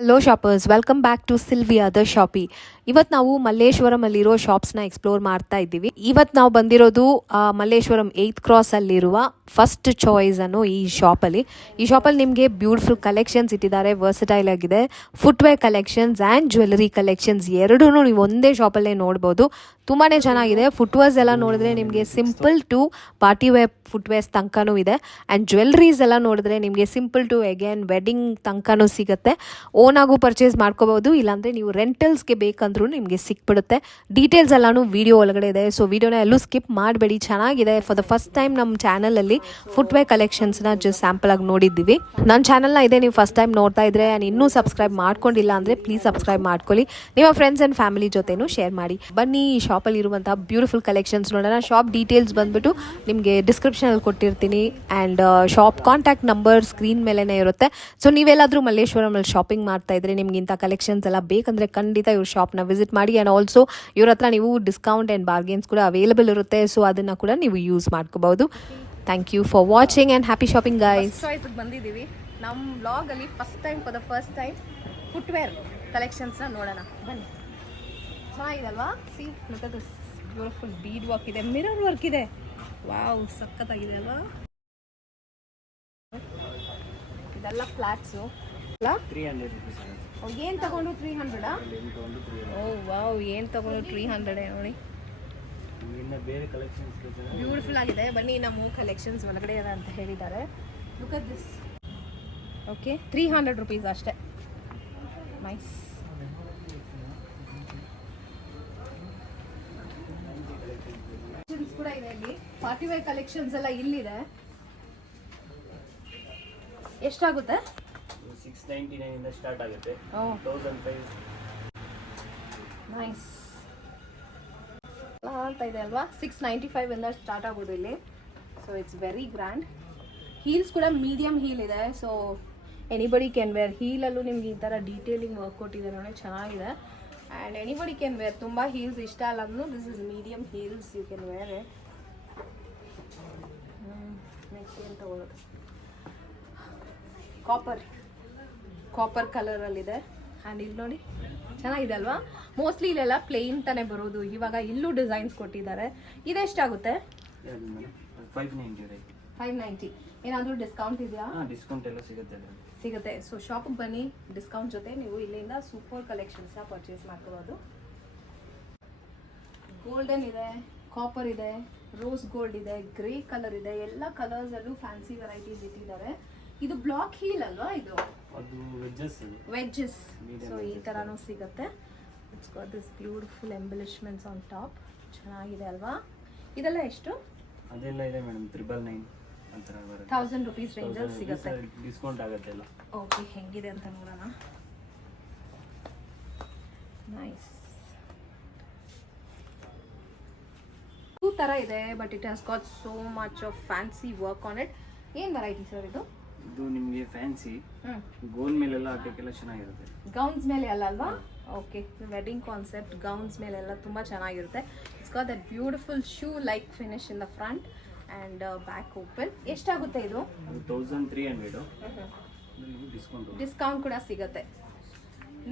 Hello shoppers welcome back to Sylvia the shoppy ಇವತ್ತು ನಾವು ಮಲ್ಲೇಶ್ವರಂ ಅಲ್ಲಿರೋ ಶಾಪ್ಸ್ನ ಎಕ್ಸ್ಪ್ಲೋರ್ ಮಾಡ್ತಾ ಇದ್ದೀವಿ. ಇವತ್ತು ನಾವು ಬಂದಿರೋದು ಮಲ್ಲೇಶ್ವರಂ ಕ್ರಾಸ್ ಅಲ್ಲಿರುವ ಫಸ್ಟ್ ಚಾಯ್ಸ್ ಅನ್ನೋ ಈ ಶಾಪಲ್ಲಿ ಈ ಶಾಪಲ್ಲಿ ನಿಮಗೆ ಬ್ಯೂಟಿಫುಲ್ ಕಲೆಕ್ಷನ್ಸ್ ಇಟ್ಟಿದ್ದಾರೆ ವರ್ಸಟೈಲ್ ಆಗಿದೆ footwear collections and jewellery collections ಎರಡೂ ನೀವು ಒಂದೇ ಶಾಪಲ್ಲೇ ನೋಡ್ಬೋದು. ತುಂಬಾ ಚೆನ್ನಾಗಿದೆ. ಫುಟ್ವೇರ್ಸ್ ಎಲ್ಲ ನೋಡಿದ್ರೆ ನಿಮಗೆ simple to party wear footwears ತನಕನೂ ಇದೆ. ಆ್ಯಂಡ್ ಜ್ಯುವೆಲ್ರೀಸ್ ಎಲ್ಲ ನೋಡಿದ್ರೆ ನಿಮಗೆ ಸಿಂಪಲ್ ಟು ಅಗೇನ್ ವೆಡ್ಡಿಂಗ್ ತನಕನೂ ಸಿಗುತ್ತೆ. ಓನಾಗೂ ಪರ್ಚೇಸ್ ಮಾಡ್ಕೋಬಹುದು, ಇಲ್ಲಾಂದ್ರೆ ನೀವು ರೆಂಟಲ್ಸ್ಗೆ ಬೇಕಂದ್ರೂ ನಿಮಗೆ ಸಿಕ್ಬಿಡುತ್ತೆ. ಡೀಟೇಲ್ಸ್ ಎಲ್ಲಾನು ವಿಡಿಯೋ ಒಳಗಡೆ ಇದೆ, ಸೊ ವಿಡಿಯೋನ ಎಲ್ಲೂ ಸ್ಕಿಪ್ ಮಾಡಬೇಡಿ. ಚೆನ್ನಾಗಿದೆ. ಫಾರ್ ದ ಫಸ್ಟ್ ಟೈಮ್ ನಮ್ಮ ಚಾನಲಲ್ಲಿ ಫುಟ್ವೇರ್ನ ಜಸ್ಟ್ ಸ್ಯಾಂಪಲ್ ಆಗಿ ನೋಡಿದ್ದೀವಿ. ನನ್ನ ಚಾನಲ್ನ ಇದೆ, ನೀವು ಫಸ್ಟ್ ಟೈಮ್ ನೋಡ್ತಾ ಇದ್ರೆ ಆ್ಯಂಡ್ ಇನ್ನೂ ಸಬ್ಸ್ಕ್ರೈಬ್ ಮಾಡ್ಕೊಂಡಿಲ್ಲ ಅಂದ್ರೆ ಪ್ಲೀಸ್ ಸಬ್ಸ್ಕ್ರೈಬ್ ಮಾಡ್ಕೊಳ್ಳಿ. ನಿಮ್ಮ ಫ್ರೆಂಡ್ಸ್ ಅಂಡ್ ಫ್ಯಾಮಿಲಿ ಜೊತೆನೂ ಶೇರ್ ಮಾಡಿ. ಬನ್ನಿ ಈ ಶಾಪಲ್ಲಿ ಇರುವಂತಹ ಬ್ಯೂಟಿಫುಲ್ ಕಲೆಕ್ಷನ್ಸ್ ನೋಡೋಣ. ಶಾಪ್ ಡೀಟೇಲ್ಸ್ ಬಂದ್ಬಿಟ್ಟು ನಿಮಗೆ ಡಿಸ್ಕ್ರಿಪ್ಷನಲ್ಲಿ ಕೊಟ್ಟಿರ್ತೀನಿ and shop contact number screen ಮೇಲೆ ಇರುತ್ತೆ. ಸೊ ನೀವೆಲ್ಲಾದರೂ ಮಲ್ಲೇಶ್ವರಮಲ್ಲಿ ಶಾಪಿಂಗ್ ಮಾಡ್ತಾ ಇದ್ರೆ ನಿಮ್ಗೆ ಇಂಥ ಕಲೆಕ್ಷನ್ಸ್ ಎಲ್ಲ ಬೇಕಂದ್ರೆ ಖಂಡಿತ ಇವ್ರ ಶಾಪ್ನ ವಿಸಿಟ್ ಮಾಡಿ. ಆ್ಯಂಡ್ ಆಲ್ಸೋ ಇವ್ರ ಹತ್ರ ನೀವು ಡಿಸ್ಕೌಂಟ್ ಆ್ಯಂಡ್ ಬಾರ್ಗೇನ್ಸ್ ಕೂಡ ಅವೈಲೇಬಲ್ ಇರುತ್ತೆ. ಸೊ ಅದನ್ನು ಕೂಡ ನೀವು ಯೂಸ್ ಮಾಡ್ಕೋಬಹುದು. Thank you for watching and happy shopping guys ಚಾಯ್ಸ್ಗೆ ಬಂದಿದ್ದೀವಿ. ನಮ್ಮ ಬ್ಲಾಗಲ್ಲಿ first time for the first time footwear ಕಲೆಕ್ಷನ್ಸ್ನ ನೋಡೋಣ. ಬನ್ನಿ. ಚೆನ್ನಾಗಿದೆ ಅಲ್ವಾ ಸಿ ಮತ್ತೆ ಬ್ಯೂಟಿಫುಲ್ ಬೀಡ್ ವರ್ಕ್ ಇದೆ ಮಿರರ್ ವರ್ಕ್ ಇದೆ. ವಾವ್ ಸಖತ್ತಾಗಿದೆ ಅಲ್ವಾ? ಇದೆಲ್ಲ ಫ್ಲಾಟ್ಸು ಏನು ತಗೊಂಡು ತ್ರೀ ಹಂಡ್ರೆಡಾ ಓ ವಾವ್ ಏನು ತಗೊಂಡು ತ್ರೀ ಹಂಡ್ರೆಡ್ ನೋಡಿ. ಬ್ಯೂಟಿಫುಲ್ ಆಗಿದೆ. ಬನ್ನಿ ನಮ್ಮ ಕಲೆಕ್ಷನ್ಸ್ ಒಳಗಡೆ ಇದೆ ಅಂತ ಹೇಳಿದ್ದಾರೆ. Look at this okay three hundred rupees ಅಷ್ಟೇ. ನೈಸ್ ಕೂಡ ಇದೆ ಇಲ್ಲಿ. ಪಾರ್ಟಿ ವೇರ್ ಕಲೆಕ್ಷನ್ಸ್ ಎಲ್ಲ ಇಲ್ಲಿದೆ. ಎಷ್ಟಾಗುತ್ತೆ? ಸಿಕ್ಸ್ ನೈಂಟಿ ನೈನಿಂದ ಸ್ಟಾರ್ಟ್ ಆಗುತ್ತೆ. ತೌಸಂಡ್ ಫೈವ್ ನೈಸ್ ಅಂತ ಇದೆ ಅಲ್ವಾ? ಸಿಕ್ಸ್ ನೈಂಟಿ ಫೈವ್ ಇಂದ ಸ್ಟಾರ್ಟ್ ಆಗೋದು ಇಲ್ಲಿ. So it's very grand heels ಕೂಡ ಮೀಡಿಯಮ್ ಹೀಲ್ ಇದೆ. ಸೊ ಎನಿಬಡಿ ಕ್ಯಾನ್ ವೇರ್ ಹೀಲಲ್ಲೂ ನಿಮ್ಗೆ ಈ ಥರ ಡೀಟೇಲಿಂಗ್ ವರ್ಕ್ ಕೊಟ್ಟಿದೆ ನೋಡಿ ಚೆನ್ನಾಗಿದೆ. ಆ್ಯಂಡ್ ಎನಿಬಡಿ ಕ್ಯಾನ್ ವೇರ್ ತುಂಬ ಹೀಲ್ಸ್ ಇಷ್ಟ ಅಲ್ಲ ಅಂದ್ರೂ this is medium heels you can wear next ಏನು ತಗೊಳ್ಳೋದು ಕಾಪರ್ ಕಾಪರ್ ಕಲರಲ್ಲಿದೆ ಆ್ಯಂಡ್ ಇಲ್ಲಿ ನೋಡಿ ಚೆನ್ನಾಗಿದೆ ಅಲ್ವಾ? ಮೋಸ್ಟ್ಲಿ ಇಲ್ಲೆಲ್ಲ ಪ್ಲೇನ್ ತಾನೇ ಬರೋದು. ಇವಾಗ ಇಲ್ಲೂ ಡಿಸೈನ್ಸ್ ಕೊಟ್ಟಿದ್ದಾರೆ. ಇದೆಷ್ಟಾಗುತ್ತೆ? ಫೈವ್ ಫೈವ್ ನೈಂಟಿ ಏನಾದರೂ ಡಿಸ್ಕೌಂಟ್ ಇದೆಯಾ? ಡಿಸ್ಕೌಂಟ್ ಎಲ್ಲ ಸಿಗುತ್ತೆ ಸಿಗುತ್ತೆ. ಸೊ ಶಾಪಿಗೆ ಬನ್ನಿ. ಡಿಸ್ಕೌಂಟ್ ಜೊತೆ ನೀವು ಇಲ್ಲಿಂದ ಸೂಪರ್ ಕಲೆಕ್ಷನ್ಸ್ನ ಪರ್ಚೇಸ್ ಮಾಡ್ಕೋಬೋದು. ಗೋಲ್ಡನ್ ಇದೆ ಕಾಪರ್ ಇದೆ ರೋಸ್ ಗೋಲ್ಡ್ ಇದೆ ಗ್ರೇ ಕಲರ್ ಇದೆ. ಎಲ್ಲ ಕಲರ್ಸಲ್ಲೂ ಫ್ಯಾನ್ಸಿ ವೆರೈಟೀಸ್ ಇಟ್ಟಿದ್ದಾರೆ. ಇದು ಬ್ಲಾಕ್ ಹೀಲ್ ಅಲ್ವಾ ಇದು? ಅದು ವೆಜ್ಜಸ್ ವೆಜ್ಜಸ್ ಸೊ ಈ. ಥರನೂ ಸಿಗುತ್ತೆ. It's got this beautiful embellishments on top ಚೆನ್ನಾಗಿದೆ ಅಲ್ವಾ? ಇದೆಲ್ಲ ಎಷ್ಟು? ಅದೆಲ್ಲ ಇದೆ madam triple nine thousand rupees ರೇಂಜಲ್ಲಿ ಸಿಗುತ್ತೆ. ಡಿಸ್ಕೌಂಟ್ ಆಗುತ್ತೆ ಎಲ್ಲ. ಓಕೆ ಹೆಂಗಿದೆ ಅಂತ ನೋಡೋಣ. ನೈಸ್ ಟೂ ಥರ ಇದೆ but it has got so much of fancy work on it ಏನು ವೆರೈಟಿ ಸರ್ ಇದು? ಇದು ನಿಮಗೆ ಫ್ಯಾನ್ಸಿ ಗೌನ್ ಮೇಲೆ ಮೇಲೆಲ್ಲ ಹಾಕಕ್ಕೆಲ್ಲ ಚೆನ್ನಾಗಿರುತ್ತೆ. ಗೌನ್ಸ್ ಮೇಲೆ ಅಲ್ಲ ಅಲ್ವಾ? ಓಕೆ ವೆಡ್ಡಿಂಗ್ ಕಾನ್ಸೆಪ್ಟ್ ಗೌನ್ಸ್ ಮೇಲೆಲ್ಲ ತುಂಬ ಚೆನ್ನಾಗಿರುತ್ತೆ. It's got that beautiful shoe like finish in the front and back open ಎಷ್ಟಾಗುತ್ತೆ ಇದು? Thousand three hundred discount discount ಕೂಡ ಸಿಗುತ್ತೆ.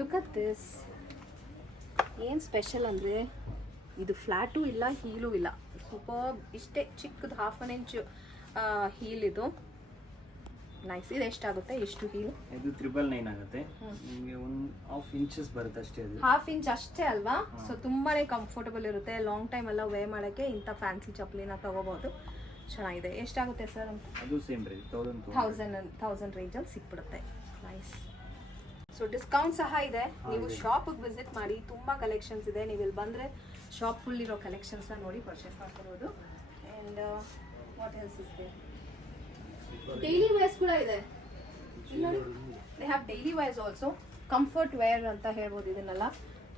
ಲುಕ್ ಅಟ್ ದಿಸ್ ಏನು ಸ್ಪೆಷಲ್ ಅಂದರೆ ಇದು ಫ್ಲ್ಯಾಟೂ ಇಲ್ಲ ಹೀಲೂ ಇಲ್ಲ. ಸೂಪರ್ ಇಷ್ಟೇ ಚಿಕ್ಕದು ಹಾಫ್ ಅನ್ ಇಂಚು ಹೀಲ್ ಇದು. ನೈಸ್ ಇದು ಎಷ್ಟಾಗುತ್ತೆ? ಎಷ್ಟು ಹೀಲ್ ಇದು ತ್ರಿಬಲ್ ನೈನ್ ಆಗುತ್ತೆ. ನಿಮಗೆ ಒಂದು ಹಾಫ್ ಇಂಚಸ್ ಬರುತ್ತೆ ಅಷ್ಟೇ ಅದು. ಹಾಫ್ ಇಂಚ್ ಅಷ್ಟೇ ಅಲ್ವಾ? ಸೊ ತುಂಬಾನೇ ಕಂಫರ್ಟಬಲ್ ಇರುತ್ತೆ. ಲಾಂಗ್ ಟೈಮ್ ಎಲ್ಲ ವೇ ಮಾಡೋಕ್ಕೆ ಇಂಥ ಫ್ಯಾನ್ಸಿ ಚಪ್ಪಲಿನ ತಗೋಬಹುದು ಚೆನ್ನಾಗಿದೆ. ಎಷ್ಟಾಗುತ್ತೆ ಸರ್ ಅಂತ ಅದು same rate thousand thousand thousand ರೇಂಜಲ್ಲಿ ಸಿಕ್ಬಿಡುತ್ತೆ. ನೈಸ್ ಸೊ ಡಿಸ್ಕೌಂಟ್ ಸಹ ಇದೆ. ನೀವು ಶಾಪಿಗೆ ವಿಸಿಟ್ ಮಾಡಿ ತುಂಬ ಕಲೆಕ್ಷನ್ಸ್ ಇದೆ. ನೀವು ಇಲ್ಲಿ ಬಂದರೆ ಶಾಪ್ ಫುಲ್ ಇರೋ ಕಲೆಕ್ಷನ್ಸ್ನ ನೋಡಿ ಪರ್ಚೇಸ್ ಮಾಡ್ಕೊಬೋದು. And what else is there daily wears ಕೂಡ ಇದೆ. ನೋಡಿ they have daily wears also comfort wear ಅಂತ ಹೇಳ್ಬೋದು ಇದನ್ನೆಲ್ಲ.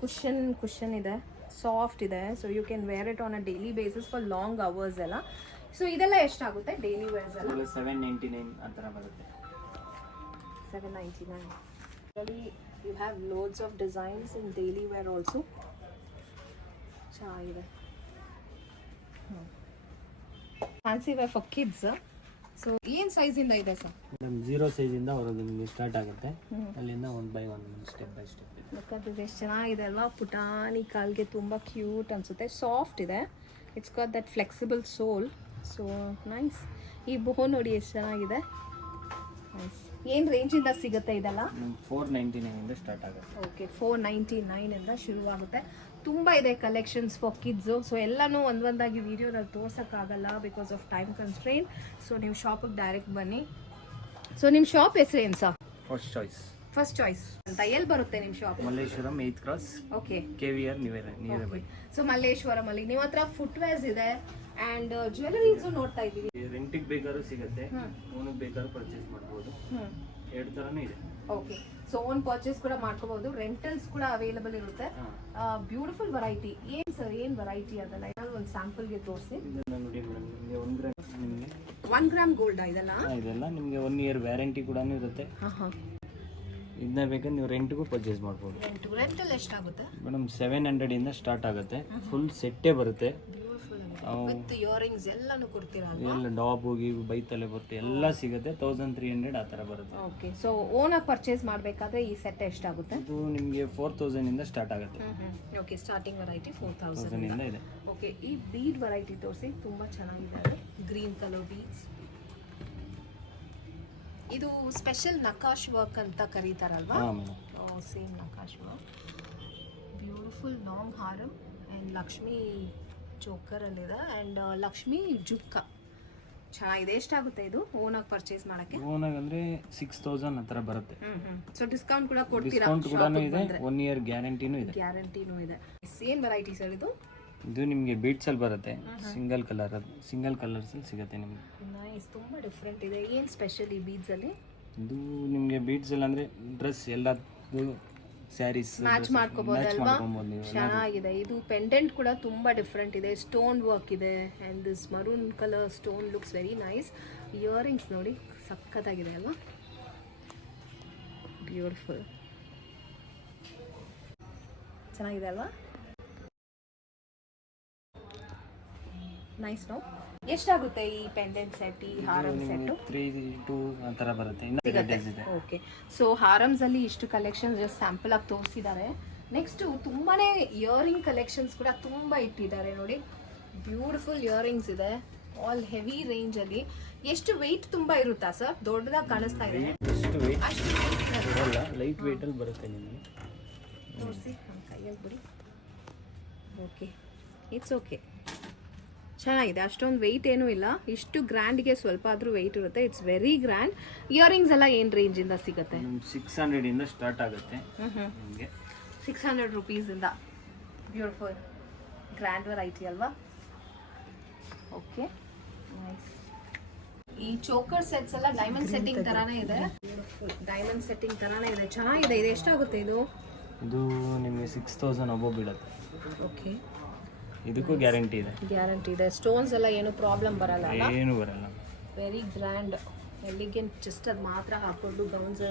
ಕುಷನ್ ಕುಷನ್ ಇದೆ. ಸಾಫ್ಟ್ ಇದೆ. So you can wear it on a daily basis for long hours ಎಲ್ಲ. ಸೊ ಇದೆಲ್ಲ ಎಷ್ಟಾಗುತ್ತೆ ಡೈಲಿ ವೇರ್ಸ್ ಎಲ್ಲ? ಸೆವೆನ್ ನೈಂಟಿ ನೈನ್ ಆ ಥರ ಬರುತ್ತೆ seven ninety nine you have loads of designs in daily wear also ಚೆನ್ನಾಗಿದೆ fancy wear for kids so size ಇಂದ ಇದೆ ಸರ್ ಮೇಡಮ್ ಜೀರೋ ಇಂದ ಹೊರಗೆ ನಿಮಗೆ ಸ್ಟಾರ್ಟ್ ಆಗುತ್ತೆ. ಅಲ್ಲಿಂದ one by one step by step ಬೇಕಾದ್ರೆ ಎಷ್ಟು ಚೆನ್ನಾಗಿದೆ ಅಲ್ವಾ? ಪುಟಾಣಿ ಕಾಲ್ಗೆ ತುಂಬ ಕ್ಯೂಟ್ ಅನ್ಸುತ್ತೆ. ಸಾಫ್ಟ್ ಇದೆ. It's got that flexible sole so nice ಈ ಬೋಹೋ ನೋಡಿ ಎಷ್ಟು ಚೆನ್ನಾಗಿದೆ. ನೈಸ್ ಏನು ರೇಂಜಿಂದ ಸಿಗುತ್ತೆ ಇದೆಲ್ಲ? ಫೋರ್ ನೈಂಟಿ ನೈನಿಂದ ಸ್ಟಾರ್ಟ್ ಆಗುತ್ತೆ. ಓಕೆ ಫೋರ್ ನೈಂಟಿ ನೈನಿಂದ ಶುರುವಾಗುತ್ತೆ. ತುಂಬ ಇದೆ ಕಲೆಕ್ಷನ್ಸ್ ಫಾರ್ ಕಿಡ್ಸು ಸೊ ಎಲ್ಲನೂ ಒಂದೊಂದಾಗಿ ವೀಡಿಯೋದಲ್ಲಿ ತೋರ್ಸೋಕ್ಕಾಗಲ್ಲ because of time constraint so ನೀವು ಶಾಪಿಗೆ ಡೈರೆಕ್ಟ್ ಬನ್ನಿ. ಸೊ ನಿಮ್ಮ ಶಾಪ್ ಹೆಸರು ಏನು sir first choice first choice ಅಂತ ಎಲ್ಲಿ ಬರುತ್ತೆ ನಿಮ್ಮ shop Malleshwaram eighth cross okay K V R nearby so Malleshwaram ಅಲ್ಲಿ. ನಿಮ್ಮ ಹತ್ರ ಫುಟ್ವೇರ್ಸ್ ಇದೆ ಅಂಡ್ ಜ್ಯುವೆಲರೀಸು ನೋಡ್ತಾ ಇದ್ದೀವಿ. ರೆಂಟಿಗೆ ಬೇಕಾದ್ರೂ ಸಿಗುತ್ತೆ. ಓನಿಗೆ ಬೇಕಾದ್ರೂ ಪರ್ಚೇಸ್ ಮಾಡ್ಬೋದು. ಎರಡು ಥರನೂ ಇದೆ. ಓಕೆ ಸೊ ಓನ್ ಪರ್ಚೇಸ್ ಕೂಡ ಮಾಡ್ಕೋಬಹುದು. ರೆಂಟಲ್ಸ್ ಕೂಡ ಅವೈಲಬಲ್ ಇರುತ್ತೆ. ಬ್ಯೂಟಿಫುಲ್ ವೆರೈಟಿ ಏನ್ ಸರ್ ಏನ್ ವೆರೈಟಿ ಅದಲ್ಲ? ಏನಾದ್ರು ಒಂದು ಸ್ಯಾಂಪಲ್ಗೆ ತೋರಿಸಿ. ಇದನ್ನ ನೋಡಿ ಮೇಡಮ್ ನಿಮಗೆ ಒಂದು ಗ್ರಾಮ್ ನಿಮಗೆ. ಒನ್ ಗ್ರಾಮ್ ಗೋಲ್ಡ್ ಇದೆಲ್ಲ? ಇದೆಲ್ಲ ನಿಮಗೆ ಒನ್ ಇಯರ್ ವ್ಯಾರಂಟಿ ಕೂಡ ಇರುತ್ತೆ. ಹಾಂ ಹಾಂ. ಇದನ್ನ ಬೇಕಾದ್ರೆ ನೀವು ರೆಂಟ್ಗೂ ಪರ್ಚೇಸ್ ಮಾಡ್ಬೋದು. ರೆಂಟು ರೆಂಟಲ್ ಎಷ್ಟಾಗುತ್ತೆ? ಮೇಡಮ್ ಸೆವೆನ್ ಹಂಡ್ರೆಡಿಂದ ಸ್ಟಾರ್ಟ್ ಆಗುತ್ತೆ. ಫುಲ್ ಸೆಟ್ಟೇ ಬರುತ್ತೆ. ವಿತ್ ಇಯರಿಂಗ್ಸ್ ಎಲ್ಲಾನು ಕೊಡ್ತೀರಾ ಎಲ್ಲ ಡಾಬ್ ಹೋಗಿ ಬೈತಲೆ ಬರುತ್ತೆ ಎಲ್ಲ ಸಿಗುತ್ತೆ. ತೌಸಂಡ್ ತ್ರೀ ಹಂಡ್ರೆಡ್ ಆ ಥರ ಬರುತ್ತೆ. ಓಕೆ ಸೊ ಓನಾಗಿ ಪರ್ಚೇಸ್ ಮಾಡಬೇಕಾದ್ರೆ ಈ ಸೆಟ್ ಎಷ್ಟಾಗುತ್ತೆ ಇದು ನಿಮಗೆ ಫೋರ್ ತೌಸಂಡಿಂದ ಸ್ಟಾರ್ಟ್ ಆಗುತ್ತೆ. ಓಕೆ ಸ್ಟಾರ್ಟಿಂಗ್ ವೆರೈಟಿ ಫೋರ್ ತೌಸಂಡಿಂದ ಇದೆ ಓಕೆ ಈ ಬೀಡ್ ವೆರೈಟಿ ತೋರಿಸಿ ತುಂಬ ಚೆನ್ನಾಗಿದೆ. ಗ್ರೀನ್ ಕಲರ್ ಬೀಡ್ಸ್ ಇದು ಸ್ಪೆಷಲ್ ನಕಾಶ್ ವರ್ಕ್ ಅಂತ ಕರೀತಾರಲ್ವಾ? Same ನಕಾಶ್ work beautiful long ಹಾರಮ್ and Lakshmi ಚೋಕರಲ್ಲಿದೆ. ಆ್ಯಂಡ್ ಲಕ್ಷ್ಮಿ ಜುಕ್ಕ ಚೆನ್ನಾಗಿದೆ. ಎಷ್ಟಾಗುತ್ತೆ ಇದು? ಓನಾಗಿ ಪರ್ಚೇಸ್ ಮಾಡೋಕ್ಕೆ? ಓನಾಗ ಅಂದರೆ ಸಿಕ್ಸ್ ತೌಸಂಡ್ ಆ ಥರ ಬರುತ್ತೆ ಸೊ ಡಿಸ್ಕೌಂಟ್ ಕೂಡ ಕೊಡ್ತೀರಾ? ಡಿಸ್ಕೌಂಟ್ ಕೂಡ ಇದೆ. ಒನ್ ಇಯರ್ ಗ್ಯಾರಂಟಿನೂ ಇದೆ. ಗ್ಯಾರಂಟಿನೂ ಇದೆ. ಸೇಮ್ ವೆರೈಟಿ ಸರ್ ಇದು? ಇದು ನಿಮಗೆ ಬೀಟ್ಸಲ್ಲಿ ಬರುತ್ತೆ. ಸಿಂಗಲ್ ಕಲರ್ ಸಿಂಗಲ್ ಸಿಂಗಲ್ ಕಲರ್ಸಲ್ಲಿ ಸಿಗುತ್ತೆ ನಿಮಗೆ. ನೈಸ್ ತುಂಬ ಡಿಫ್ರೆಂಟ್ ಇದೆ. ಏನು ಸ್ಪೆಷಲ್ ಈ ಬೀಡ್ಸಲ್ಲಿ ಇದು ನಿಮಗೆ ಬೀಟ್ಸಲ್ಲಿ ಅಂದರೆ ಡ್ರೆಸ್ ಎಲ್ಲ ಸ್ಯಾರೀಸ್ ಮ್ಯಾಚ್ ಮಾಡ್ಕೋಬಹುದಲ್ವಾ ಮಾಡ್ಕೊಬೋದು ಚೆನ್ನಾಗಿದೆ. ಇದು ಪೆಂಡೆಂಟ್ ಕೂಡ ತುಂಬಾ ಡಿಫ್ರೆಂಟ್ ಇದೆ. ಸ್ಟೋನ್ ವರ್ಕ್ ಇದೆ. And this maroon colour stone looks very nice earrings ನೋಡಿ ಸಖತ್ತಾಗಿದೆ ಅಲ್ವಾ? ಬ್ಯೂಟಿಫುಲ್ ಚೆನ್ನಾಗಿದೆ ಅಲ್ವಾ? ನೈಸ್ ನೋ ಎಷ್ಟಾಗುತ್ತೆ ಈ ಪೆಂಡೆಂಟ್ ಸೆಟ್ ಈ ಹಾರಮ್ ಸೆಟ್ಟು ತ್ರೀ ಟೂ ಆ ಥರ ಬರುತ್ತೆ ಇನ್ನೂ ವೆರೈಟೀಸ್ ಇದೆ. ಓಕೆ ಸೊ ಹಾರಮ್ಸ್ ಅಲ್ಲಿ ಇಷ್ಟು ಕಲೆಕ್ಷನ್ಸ್ ಜಸ್ಟ್ ಸ್ಯಾಂಪಲ್ ಆಗಿ ತೋರಿಸಿದ್ದಾರೆ ನೆಕ್ಸ್ಟ್ ತುಂಬಾನೇ ಇಯರಿಂಗ್ ಕಲೆಕ್ಷನ್ಸ್ ಕೂಡ ತುಂಬಾ ಇಟ್ಟಿದ್ದಾರೆ ನೋಡಿ. ಬ್ಯೂಟಿಫುಲ್ ಇಯರಿಂಗ್ಸ್ ಇದೆ. ಆಲ್ ಹೆವಿ ರೇಂಜ್ ಅಲ್ಲಿ. ಎಷ್ಟು ವೆಯ್ಟ್ ತುಂಬಾ ಇರುತ್ತಾ ಸರ್ ದೊಡ್ಡದಾಗಿ ಕಾಣಿಸ್ತಾ ಇದೆ. ಅಷ್ಟು ವೆಯ್ಟ್ ಅಷ್ಟು ಇರಲ್ಲ ಲೈಟ್ ವೆಯ್ಟಲ್ಲಿ ಬರುತ್ತೆ ನಿಮಗೆ. ತೋರಿಸಿ ಕೈಯಲ್ಲಿ ಬಿಡಿ. ಓಕೆ ಇಟ್ಸ್ ಓಕೆ ಚೆನ್ನಾಗಿದೆ. ಅಷ್ಟೊಂದು ವೆಯ್ಟ್ ಏನೂ ಇಲ್ಲ. ಇಷ್ಟು ಗ್ರ್ಯಾಂಡ್ಗೆ ಸ್ವಲ್ಪ ಆದರೂ ವೆಯ್ಟ್ ಇರುತ್ತೆ. ಇಟ್ಸ್ ವೆರಿ ಗ್ರ್ಯಾಂಡ್ ಇಯರಿಂಗ್ಸ್ ಎಲ್ಲ ಏನು ರೇಂಜಿಂದ ಸಿಗುತ್ತೆ? ಸಿಕ್ಸ್ ಹಂಡ್ರೆಡಿಂದ ಸ್ಟಾರ್ಟ್ ಆಗುತ್ತೆ. ನಿಮಗೆ? ಸಿಕ್ಸ್ ಹಂಡ್ರೆಡ್ ರುಪೀಸಿಂದ ಬ್ಯೂಟಿಫುಲ್ ಗ್ರ್ಯಾಂಡ್ ವೆರೈಟಿ ಅಲ್ವಾ? ಓಕೆ ನೈಸ್ ಈ ಚೋಕರ್ ಸೆಟ್ಸ್ ಎಲ್ಲ ಡೈಮಂಡ್ ಸೆಟ್ಟಿಂಗ್ ತರಾನೇ ಇದೆ. ಡೈಮಂಡ್ ಸೆಟ್ಟಿಂಗ್ ತರಾನೇ ಇದೆ. ಚೆನ್ನಾಗಿದೆ. ಇದು ಎಷ್ಟಾಗುತ್ತೆ ಇದು? ಇದು ನಿಮಗೆ ಸಿಕ್ಸ್ ತೌಸಂಡ್ ಒಬ್ಬ ಬೀಳುತ್ತೆ ಓಕೆ ಇದಕ್ಕೂ ಗ್ಯಾರಂಟಿ ಇದೆ. ಗ್ಯಾರಂಟಿ ಇದೆ. ಸ್ಟೋನ್ಸ್ ಎಲ್ಲ ಏನು ಪ್ರಾಬ್ಲಮ್ ಬರಲ್ಲ ಅಲ್ಲ? ಏನು ಬರಲ್ಲ. ವೆರಿ ಗ್ರ್ಯಾಂಡ್ ಎಲಿಗೆಂಟ್ ಜಸ್ಟ್ ಅದು ಮಾತ್ರ ಹಾಕೊಂಡು ಗೌನ್ಸ್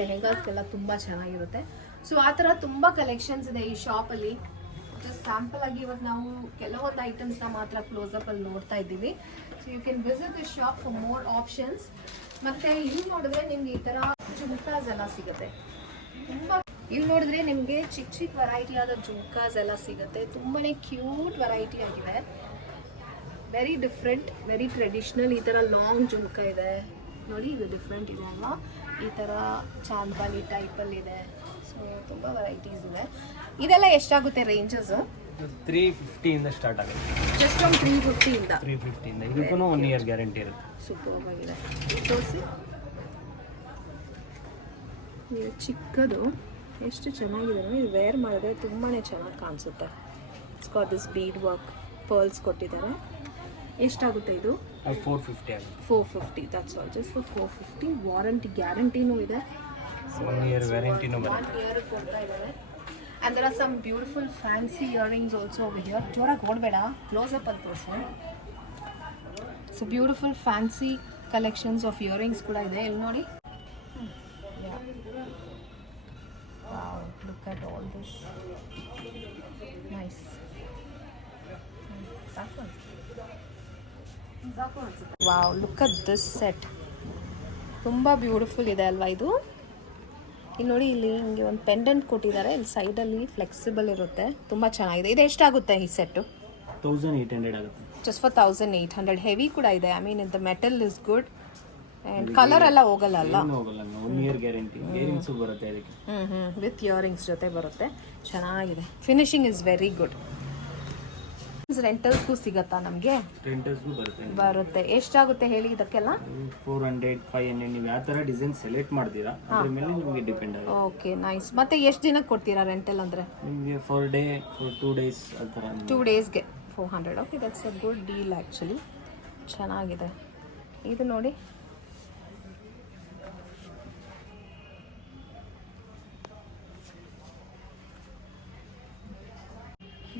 ಲೆಹೆಂಗಾಸ್ಗೆಲ್ಲ ತುಂಬ ಚೆನ್ನಾಗಿರುತ್ತೆ. ಸೊ ಆ ಥರ ತುಂಬ ಕಲೆಕ್ಷನ್ಸ್ ಇದೆ ಈ ಶಾಪಲ್ಲಿ ಜಸ್ಟ್ ಸ್ಯಾಂಪಲ್ ಆಗಿ ಇವತ್ತು ನಾವು ಕೆಲವೊಂದು ಐಟಮ್ಸ್ನ ಮಾತ್ರ ಕ್ಲೋಸಪ್ ಅಲ್ಲಿ ನೋಡ್ತಾ ಇದ್ದೀವಿ. So you can visit the shop for more options ಮತ್ತೆ ಇಲ್ಲಿ ನೋಡಿದ್ರೆ ನಿಮ್ಗೆ ಈ ಥರ ಜುಮ್ಕಾಸ್ ಎಲ್ಲ ಸಿಗುತ್ತೆ. ತುಂಬ ಇಲ್ಲಿ ನೋಡಿದ್ರೆ ನಿಮಗೆ ಚಿಕ್ಕ ಚಿಕ್ಕ ವೆರೈಟಿ ಆದ ಜೋಕಾಸ್ ಎಲ್ಲ ಸಿಗುತ್ತೆ. ತುಂಬಾ ಕ್ಯೂಟ್ ವೆರೈಟಿ ಆಗಿದೆ. ವೆರಿ ಡಿಫ್ರೆಂಟ್ ವೆರಿ ಟ್ರೆಡಿಷ್ನಲ್ ಈ ಥರ ಲಾಂಗ್ ಜುಮ್ಕ ಇದೆ. ನೋಡಿ ಇದು ಡಿಫ್ರೆಂಟ್ ಇದೆ ಅಲ್ವಾ? ಈ ಥರ ಚಾಂದ್ಬಾಲಿ ಟೈಪಲ್ಲಿದೆ ಸೊ ತುಂಬ ವೆರೈಟೀಸ್ ಇದೆ. ಇದೆಲ್ಲ ಎಷ್ಟಾಗುತ್ತೆ ರೇಂಜಸ್ ತ್ರೀ ಫಿಫ್ಟಿಯಿಂದ ಸ್ಟಾರ್ಟ್ ಆಗುತ್ತೆ. ಜಸ್ಟ್ ಒಂದು ತ್ರೀ ಫಿಫ್ಟಿಯಿಂದ ತ್ರೀ ಫಿಫ್ಟಿಯಿಂದ ಇದಕ್ಕೂ ಒನ್ ಇಯರ್ ಗ್ಯಾರಂಟಿ ಇರುತ್ತೆ. ಸೂಪರ್ ಆಗಿದೆ. ತೋರಿಸಿ. ಚಿಕ್ಕದು. ಎಷ್ಟು ಚೆನ್ನಾಗಿದೆ ನೋಡಿ, ಇದು ವೇರ್ ಮಾಡಿದ್ರೆ ತುಂಬಾ ಚೆನ್ನಾಗಿ ಕಾಣಿಸುತ್ತೆ. It's got this bead work pearls ಕೊಟ್ಟಿದ್ದಾರೆ. ಎಷ್ಟಾಗುತ್ತೆ ಇದು? Four fifty four fifty that's all just for four fifty warranty ಗ್ಯಾರಂಟಿನೂ ಇದೆ. ಒನ್ ಇಯರ್ ವ್ಯಾರಂಟಿನೂ ಬರುತ್ತೆ. ಒನ್ ಇಯರ್ ಕೊಡ್ತಾ ಇದ್ದಾರೆ. And there are some beautiful fancy earrings also over here ಜೋರಾಗಿ ಓಡಬೇಡ ಕ್ಲೋಸಪ್ ಅಲ್ಲಿ ತೋರಿಸು. So beautiful fancy collections of earrings ಕೂಡ ಇದೆ. ಇಲ್ಲಿ ನೋಡಿ. Look look at all this. Nice. Wow look at this set ತುಂಬ ಬ್ಯೂಟಿಫುಲ್ ಇದೆ ಅಲ್ವಾ ಇದು? ಇಲ್ಲಿ ನೋಡಿ ಇಲ್ಲಿ ಹಿಂಗೆ ಒಂದು ಪೆಂಡೆಂಟ್ ಕೊಟ್ಟಿದ್ದಾರೆ. ಇಲ್ಲಿ ಸೈಡಲ್ಲಿ ಫ್ಲೆಕ್ಸಿಬಲ್ ಇರುತ್ತೆ. ತುಂಬ ಚೆನ್ನಾಗಿದೆ. ಇದು ಎಷ್ಟಾಗುತ್ತೆ ಈ ಸೆಟ್ಟು ತೌಸಂಡ್ ಏಯ್ಟ್ ಹಂಡ್ರೆಡ್ ಆಗುತ್ತೆ. Just for thousand eight hundred heavy ಕೂಡ ಇದೆ. I mean the metal is good colour ಎಲ್ಲ ಹೋಗಲ್ಲ ಅಲ್ಲ ಹೋಗಲ್ಲ ಒನ್ ಇಯರ್ ಗ್ಯಾರಂಟಿ ಇಯರಿಂಗ್ಸು ಬರುತ್ತೆ ಅದಕ್ಕೆ. ಹ್ಞೂ ಹ್ಞೂ ವಿತ್ ಇಯರಿಂಗ್ಸ್ ಜೊತೆ ಬರುತ್ತೆ. ಚೆನ್ನಾಗಿದೆ. ಫಿನಿಶಿಂಗ್ ಇಸ್ ವೆರಿ ಗುಡ್ ರೆಂಟಲ್ಸ್ಗೂ ಸಿಗತ್ತಾ ನಮಗೆ? ಬರುತ್ತೆ. ಬರುತ್ತೆ. ಎಷ್ಟಾಗುತ್ತೆ ಹೇಳಿ ಇದಕ್ಕೆಲ್ಲ? ಫೋರ್ ಹಂಡ್ರೆಡ್ ಫೈವ್ ಹಂಡ್ರೆಡ್ ನೀವು ಯಾವ ಥರ ಡಿಸೈನ್ ಸೆಲೆಕ್ಟ್ ಮಾಡ್ತೀರಾ ಅದ್ರ ಮೇಲೆ ನಿಮಗೆ ಡಿಪೆಂಡ್ ಆಗುತ್ತೆ. ಓಕೆ ನೈಸ್ ಮತ್ತೆ ಎಷ್ಟು ದಿನಕ್ಕೆ ಕೊಡ್ತೀರಾ ರೆಂಟಲ್ ಅಂದರೆ? ನಿಮಗೆ for day for two days ಆ ಥರ ಟೂ ಡೇಸ್ಗೆ four hundred okay that's a good deal actually ಚೆನ್ನಾಗಿದೆ. ಇದು ನೋಡಿ.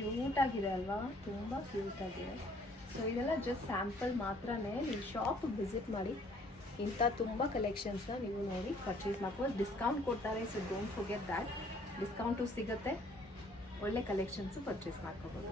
ಕ್ಯೂಟ್ ಆಗಿದೆ ಅಲ್ವಾ? ತುಂಬ ಕ್ಯೂಟ್ ಆಗಿದೆ ಸೊ ಇದೆಲ್ಲ ಜಸ್ಟ್ ಸ್ಯಾಂಪಲ್ ಮಾತ್ರನೇ ನೀವು ಶಾಪ್ ವಿಸಿಟ್ ಮಾಡಿ, ಇಂಥ ತುಂಬ ಕಲೆಕ್ಷನ್ಸ್ನ ನೀವು ನೋಡಿ ಪರ್ಚೇಸ್ ಮಾಡ್ಕೊಂಡು ಡಿಸ್ಕೌಂಟ್ ಕೊಡ್ತಾರೆ. So don't forget that discount ಸಿಗುತ್ತೆ. ಒಳ್ಳೆ ಕಲೆಕ್ಷನ್ಸು ಪರ್ಚೇಸ್ ಮಾಡ್ಕೋಬೋದು.